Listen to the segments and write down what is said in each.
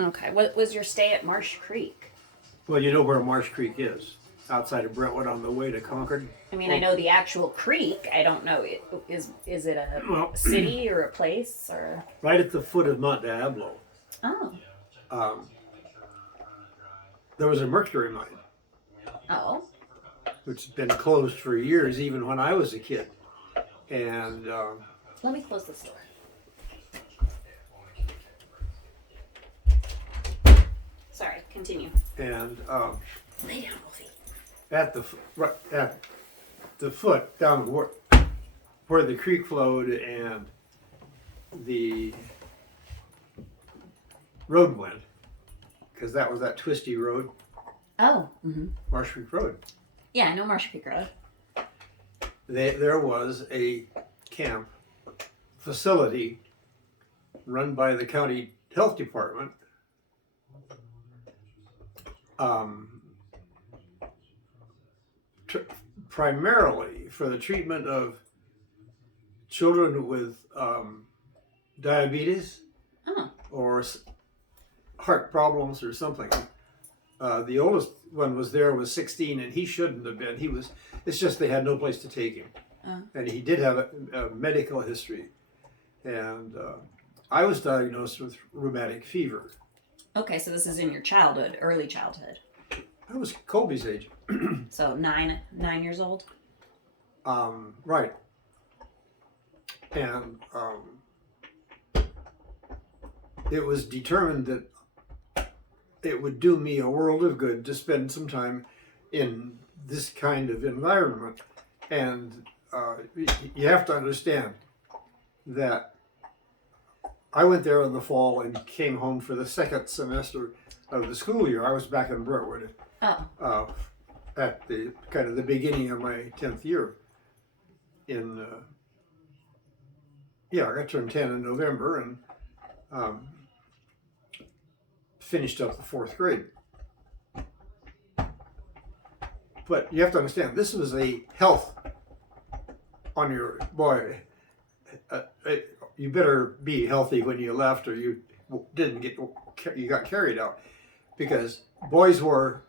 Okay. What was your stay at Marsh Creek? Well, you know where Marsh Creek is, outside of Brentwood on the way to Concord. I mean, I know the actual creek. I don't know. Is it a city or a place or? Right at the foot of Mount Diablo. Oh. Um, there was a mercury mine, Oh. which had been closed for years, even when I was a kid. And Let me close this door. Sorry. Continue. And Lay down, Wolfie. at the foot down where the creek flowed and the road went, because that was that twisty road, Oh. Mm-hmm. Marsh Creek Road. Yeah, I know Marsh Creek Road. There was a camp facility run by the county health department, primarily for the treatment of children with diabetes or heart problems or something. The oldest one was 16, and he shouldn't have been. It's just they had no place to take him. And he did have a medical history. And I was diagnosed with rheumatic fever. Okay, so this is in your childhood, early childhood. I was Colby's age. So 9 years old? Right. And it was determined that it would do me a world of good to spend some time in this kind of environment. And you have to understand that I went there in the fall and came home for the second semester of the school year. I was back in Brentwood at the kind of the beginning of my 10th year. I got turned 10 in November and finished up the 4th grade. But you have to understand, this was a health on your boy. You better be healthy when you left, or you got carried out, because boys wore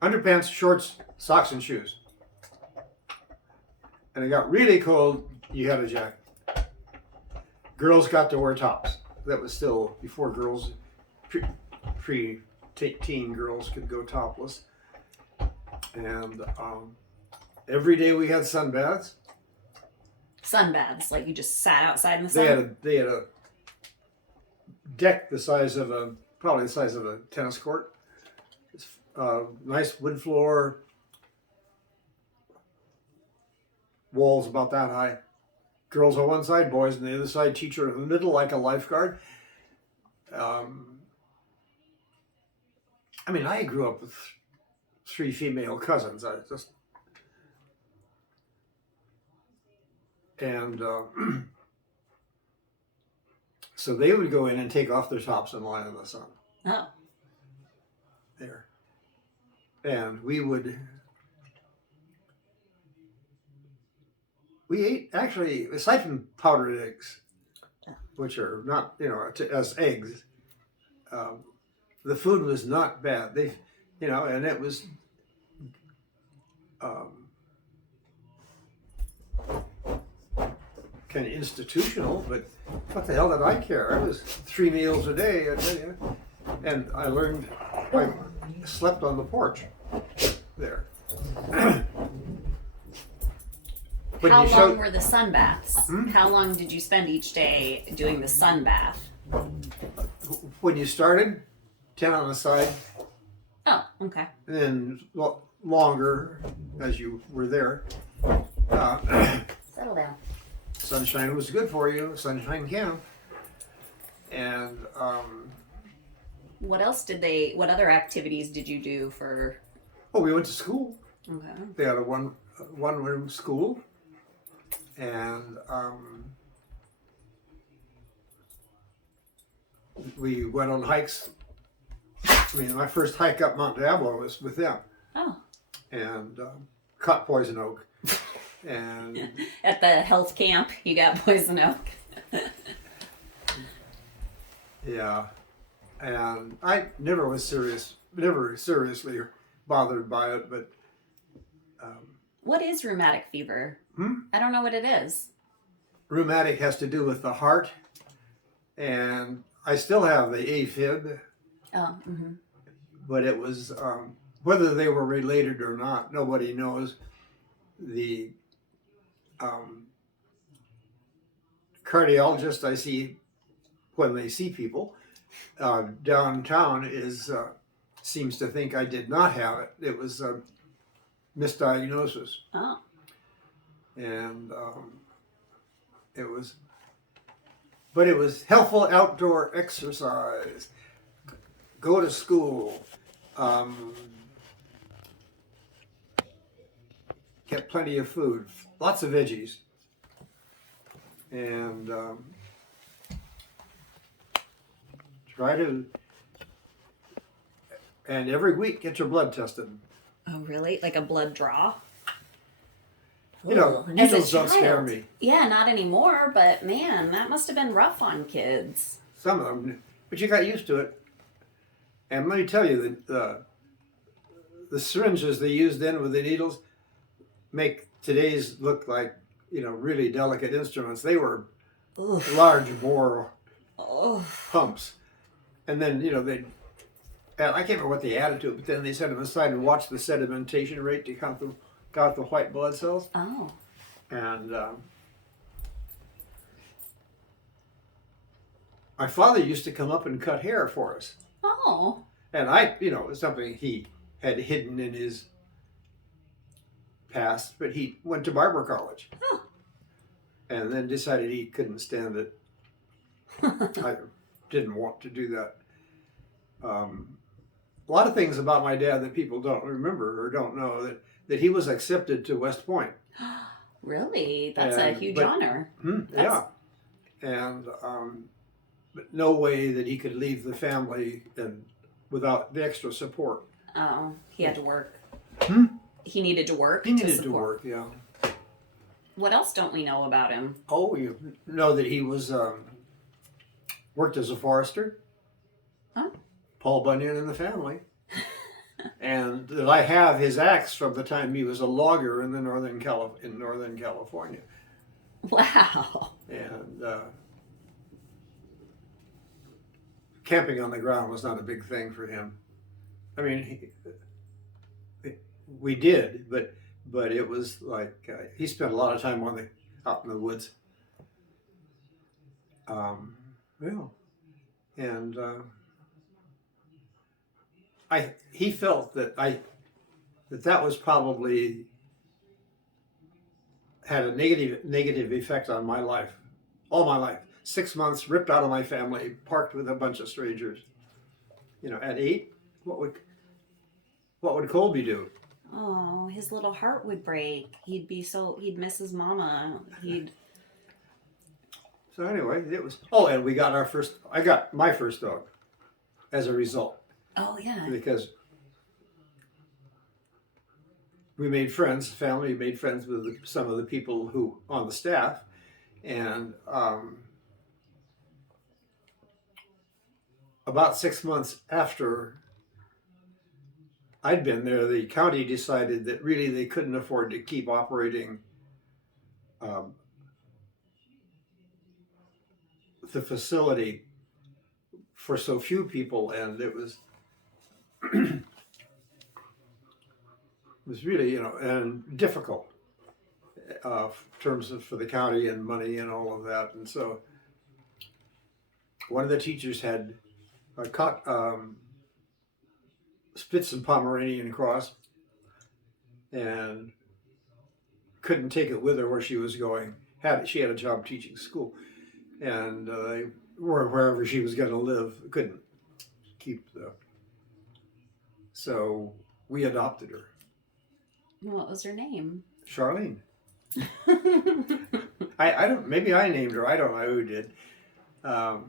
underpants, shorts, socks, and shoes. And it got really cold, you had a jacket. Girls got to wear tops. That was still before girls, pre-teen girls could go topless. And every day we had sunbaths. Sunbaths, like you just sat outside in the sun? They had a deck probably the size of a tennis court. Nice wood floor, walls about that high. Girls on one side, boys on the other side, teacher in the middle like a lifeguard. I grew up with 3 female cousins. So they would go in and take off their tops and lie in the sun. Oh. There. And we ate, actually, aside from powdered eggs, which are not, as eggs, the food was not bad. And it was, kind of institutional, but what the hell did I care? I was 3 meals a day, and I slept on the porch there. How long were the sun baths? How long did you spend each day doing the sun bath? When you started, 10 on the side. Oh, okay. And then longer as you were there. Settle down. Sunshine was good for you. Sunshine camp. And what other activities did you do for? Oh, we went to school. Okay. They had a one room school. And we went on hikes. My first hike up Mount Diablo was with them. Oh. And caught poison oak. And at the health camp, you got poison oak. Yeah, and I never seriously bothered by it, but What is rheumatic fever? I don't know what it is. rheumatic has to do with the heart, and I still have the AFib, Oh, mm-hmm. but it was whether they were related or not, nobody knows. The um, cardiologist I see when they see people downtown is seems to think I did not have it. It was a misdiagnosis, Oh, and it was, but it was helpful outdoor exercise. Go to school. Get plenty of food, lots of veggies, and try to. And every week, get your blood tested. oh, really? Like a blood draw? You know, Ooh, as a needles don't scare child. me. Yeah, not anymore. But man, that must have been rough on kids. Some of them, but you got used to it. And let me tell you that the syringes they used then with the needles make today's look like really delicate instruments. They were Oof. large bore Oh. pumps, and then they. I can't remember what they added to it, but then they set them aside and watched the sedimentation rate to count the white blood cells. Oh. And my father used to come up and cut hair for us. Oh. And it was something he had hidden in his past, but he went to barber college. Huh. And then decided he couldn't stand it. I didn't want to do that. A lot of things about my dad that people don't remember or don't know, that he was accepted to West Point. Really? That's a huge honor. Yeah. And but no way that he could leave the family and without the extra support. Oh, he had to work. Hmm? He needed to work. He needed to to work, yeah. What else don't we know about him? Oh, you know that he was worked as a forester. Oh. Paul Bunyan in the family. And that I have his axe from the time he was a logger in Northern California. Wow. And camping on the ground was not a big thing for him. I mean, we did, but it was like he spent a lot of time out in the woods. And he felt that that was probably had a negative effect on my life, all my life. 6 months ripped out of my family, parked with a bunch of strangers. At 8, what would Colby do? Oh, his little heart would break. He'd miss his mama. So anyway, it was. Oh, and I got my first dog as a result. Oh, yeah. Because we made friends, the family made friends with some of the people who on the staff, and about 6 months after I'd been there, the county decided that really they couldn't afford to keep operating the facility for so few people, and it was really and difficult in terms of for the county and money and all of that. And so one of the teachers had caught Spitz and Pomeranian cross and couldn't take it with her where she was going. She had a job teaching school, and wherever she was going to live, couldn't keep so we adopted her. What was her name? Charlene. I don't. Maybe I named her. I don't know who did. How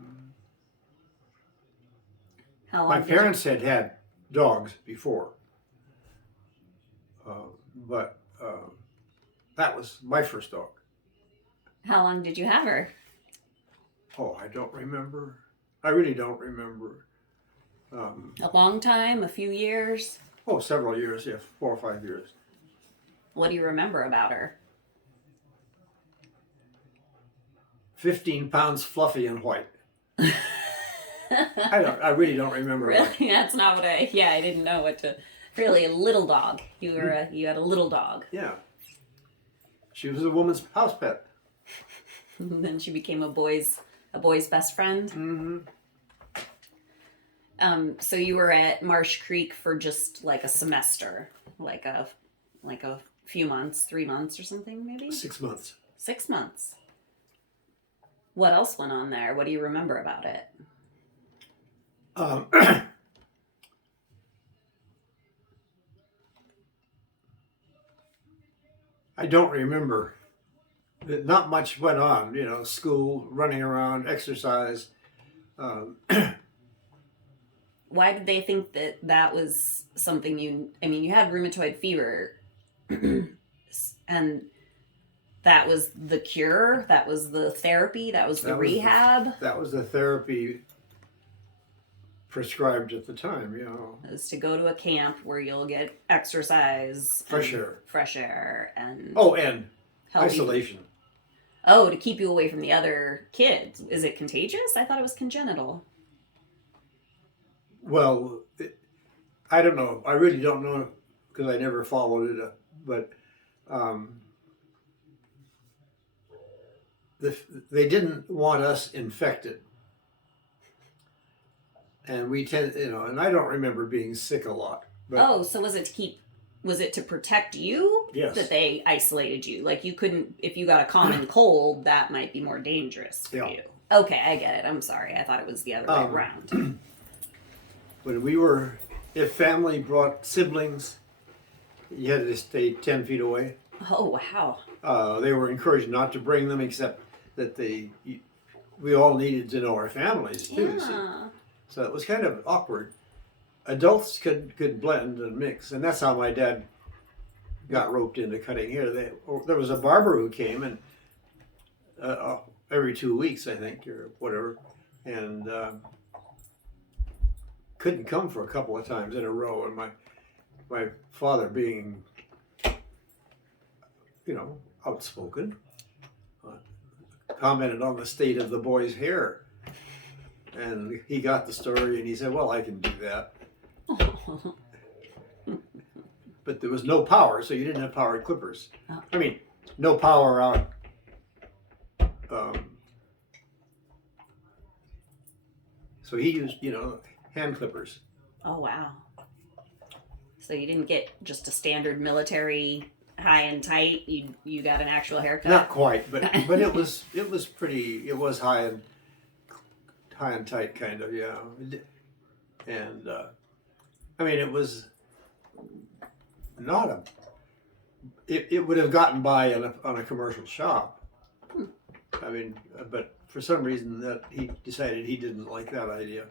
long My parents had dogs before, but that was my first dog. How long did you have her? Oh, I don't remember. I really don't remember. A long time, a few years. Oh, several years, yeah, 4 or 5 years. What do you remember about her? 15 pounds fluffy and white. I really don't remember Really? much. That's not what I. Yeah, I didn't know what to. Really, a little dog. You were you had a little dog. Yeah. She was a woman's house pet. And then she became a boy's best friend. Mm-hmm. So you were at Marsh Creek for just like a semester, like a few months, 3 months or something, maybe 6 months. 6 months. What else went on there? What do you remember about it? I don't remember. Not much went on, you know, school, running around, exercise. Why did they think that that was something you? I mean, you had rheumatoid fever, and that was the cure. That was the therapy. That was the rehab. That was the therapy prescribed at the time, you know. Is to go to a camp where you'll get exercise, Fresh air, and and isolation. To keep you away from the other kids. Is it contagious? I thought it was congenital. Well, I don't know. I really don't know because I never followed it up. But they didn't want us infected. And we tend, you know, and I don't remember being sick a lot. But So was it to protect you? Yes. That they isolated you? Like you couldn't, if you got a common cold, that might be more dangerous for you. Okay, I get it. I'm sorry. I thought it was the other way around. When we were, if family brought siblings, you had to stay 10 feet away. Oh, wow. They were encouraged not to bring them, except that we all needed to know our families too. Yeah. So it was kind of awkward. Adults could blend and mix, and that's how my dad got roped into cutting hair. There was a barber who came, and every 2 weeks, I think, or whatever, and couldn't come for a couple of times in a row. And my father, being, you know, outspoken, commented on the state of the boy's hair. And he got the story, and he said, well, I can do that. But there was no power, so you didn't have powered clippers. I mean, no power out. So he used, you know, hand clippers. Oh, wow. So you didn't get just a standard military high and tight. You got an actual haircut. Not quite, but it was pretty. It was high and tight, kind of, yeah. And I mean, it was not a. It would have gotten by on a commercial shop. I mean, but for some reason that he decided he didn't like that idea.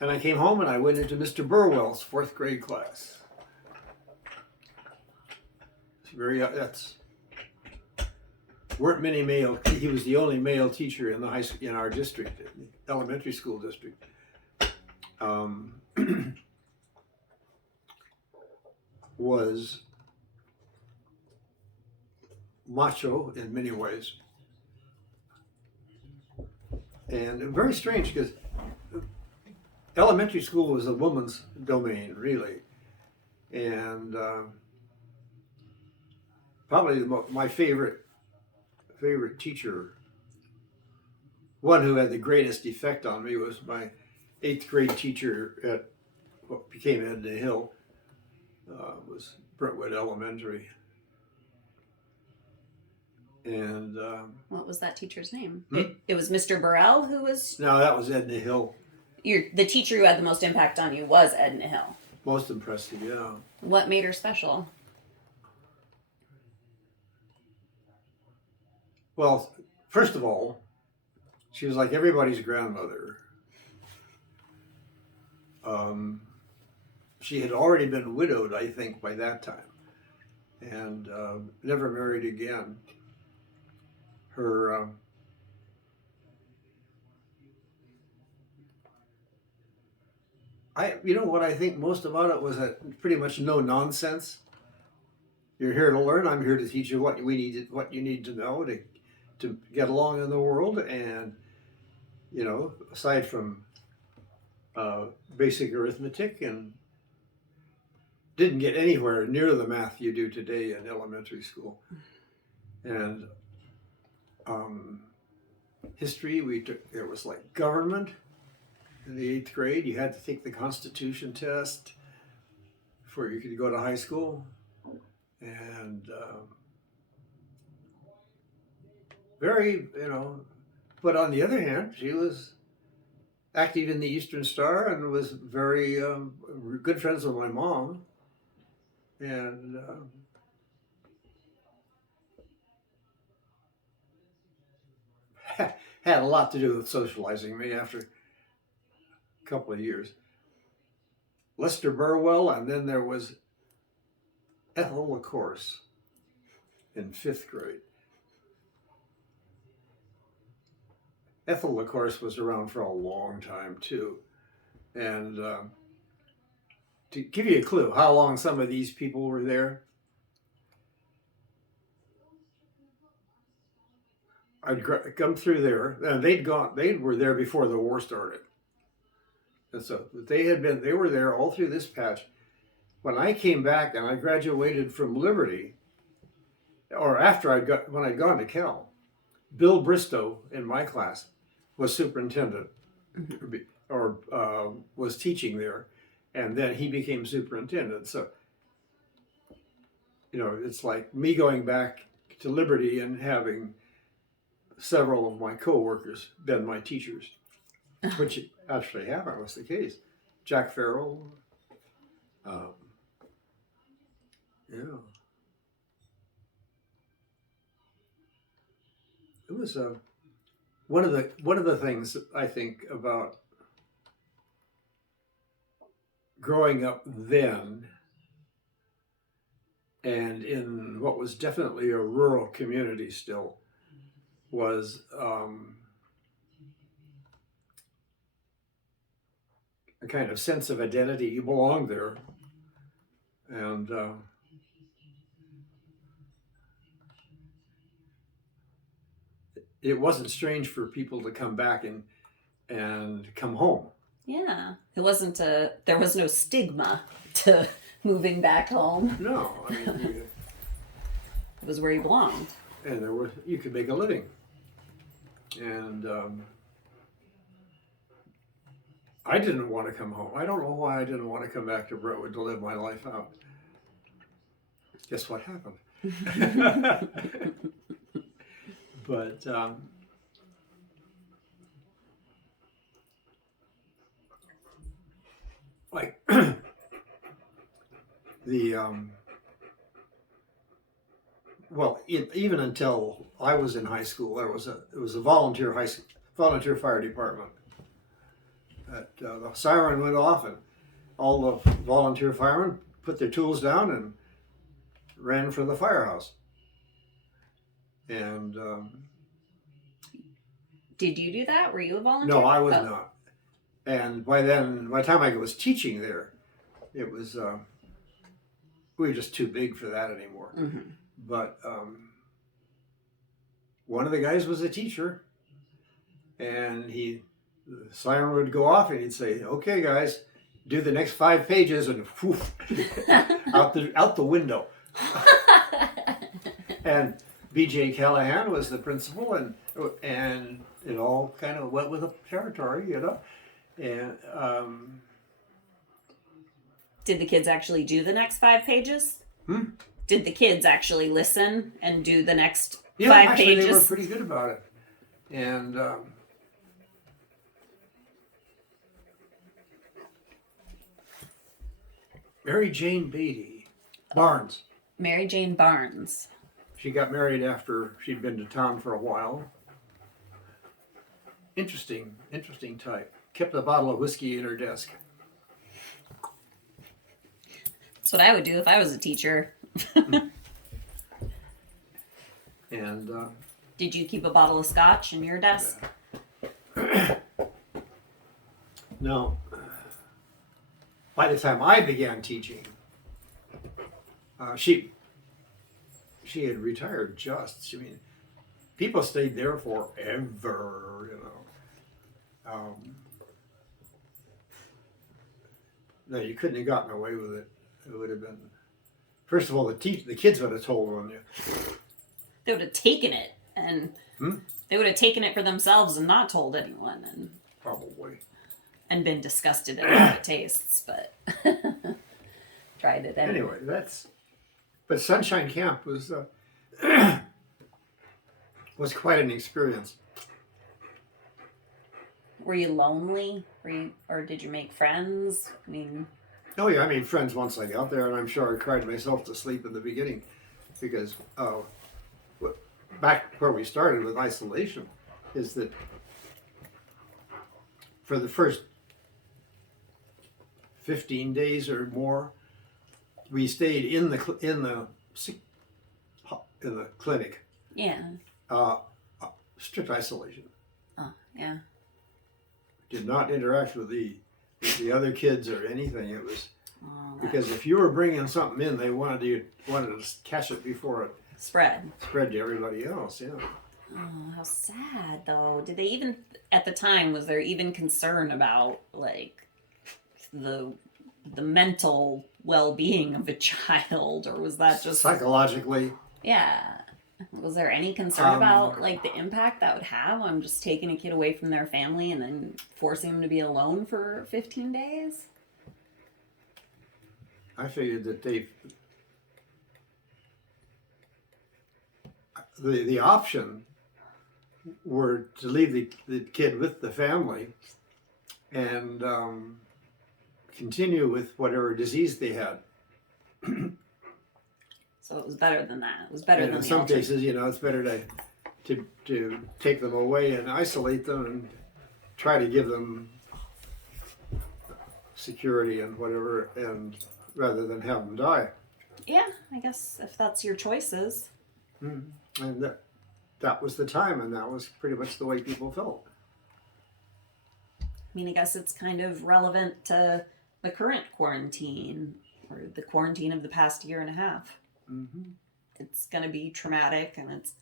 And I came home and I went into Mr. Burwell's 4th grade class. Weren't many male. He was the only male teacher in the high school, in our district, elementary school district. Was macho in many ways, and very strange because elementary school was a woman's domain, really, and probably my favorite teacher, one who had the greatest effect on me, was my 8th grade teacher at what became Edna Hill, was Brentwood Elementary. And what was that teacher's name? It was Mr. Burrell who was. No, that was Edna Hill. The teacher who had the most impact on you was Edna Hill. Most impressive, yeah. What made her special? Well, first of all, she was like everybody's grandmother. She had already been widowed, I think, by that time, and never married again. Her you know what I think most about it was that pretty much no nonsense. You're here to learn. I'm here to teach you what you need to know to get along in the world. And you know, aside from basic arithmetic, and didn't get anywhere near the math you do today in elementary school. And history, there was like government in the 8th grade. You had to take the Constitution test before you could go to high school. And very, you know, but on the other hand, she was active in the Eastern Star and was very good friends with my mom. And had a lot to do with socializing me after a couple of years. Lester Burwell, and then there was Ethel LaCourse in 5th grade. Ethel LaCourse was around for a long time too. And to give you a clue how long some of these people were there, I'd come through there, and they were there before the war started. And so they were there all through this patch. When I came back and I graduated from Liberty, or when I'd gone to Cal, Bill Bristow in my class was superintendent, or was teaching there, and then he became superintendent. So, you know, it's like me going back to Liberty and having several of my co-workers been my teachers, which actually happened, was the case. Jack Farrell, yeah. It was one of the things that I think about growing up then, and in what was definitely a rural community still, was a kind of sense of identity. You belong there, and it wasn't strange for people to come back and come home. Yeah, there was no stigma to moving back home. No, I mean, it was where you belonged. And you could make a living. And I didn't want to come home. I don't know why I didn't want to come back to Brentwood to live my life out. Guess what happened? But like well, even until I was in high school, it was a volunteer fire department. The siren went off, and all the volunteer firemen put their tools down and ran for the firehouse. And did you do that? Were you a volunteer? No, I was not. And by the time I was teaching there, it was we were just too big for that anymore. Mm-hmm. But one of the guys was a teacher, and the siren would go off, and he'd say, "Okay, guys, do the next 5 pages," and whoosh, out the window. And B.J. Callahan was the principal, and it all kind of went with the territory, you know. And did the kids actually do the next 5 pages? Did the kids actually listen and do the next 5 pages? They were pretty good about it. And Mary Jane Beatty Barnes. Mary Jane Barnes. She got married after she'd been to town for a while. Interesting type. Kept a bottle of whiskey in her desk. That's what I would do if I was a teacher. And did you keep a bottle of scotch in your desk? No. by the time I began teaching, she had retired just. I mean, people stayed there forever, you know. No, you couldn't have gotten away with it. It would have been, first of all, the kids would have told on you. They would have taken it, and they would have taken it for themselves and not told anyone, and probably, and been disgusted at how it tastes, but tried it anyway. But Sunshine Camp was was quite an experience. Were you lonely? Or did you make friends? I mean... Oh yeah, I made friends once I got there, and I'm sure I cried myself to sleep in the beginning, because back where we started with isolation is that for the first 15 days or more, we stayed in the clinic. Yeah. Strict isolation. Oh, yeah. Did not interact with the other kids or anything. It was because if you were bringing something in, they wanted to catch it before it spread to everybody else. Yeah. Oh, how sad though. Did they even at the time, was there even concern about like the mental well-being of a child, or was that just psychologically? Yeah. Was there any concern about like the impact that would have on just taking a kid away from their family and then forcing them to be alone for 15 days? I figured that the option were to leave the kid with the family and continue with whatever disease they had. So it was better than that. It was better than in some cases, you know, it's better to take them away and isolate them and try to give them security and whatever, and rather than have them die. Yeah, I guess if that's your choices. And that was the time, and that was pretty much the way people felt. I mean, I guess it's kind of relevant to the current quarantine, or the quarantine of the past year and a half. It's going to be traumatic, and it's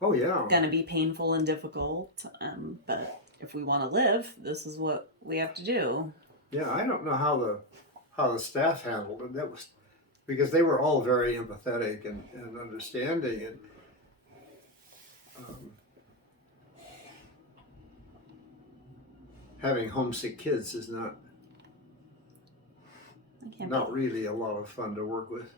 going to be painful and difficult. But if we want to live, this is what we have to do. Yeah, I don't know how the staff handled it. That was because they were all very empathetic and understanding, and having homesick kids is not really a lot of fun to work with.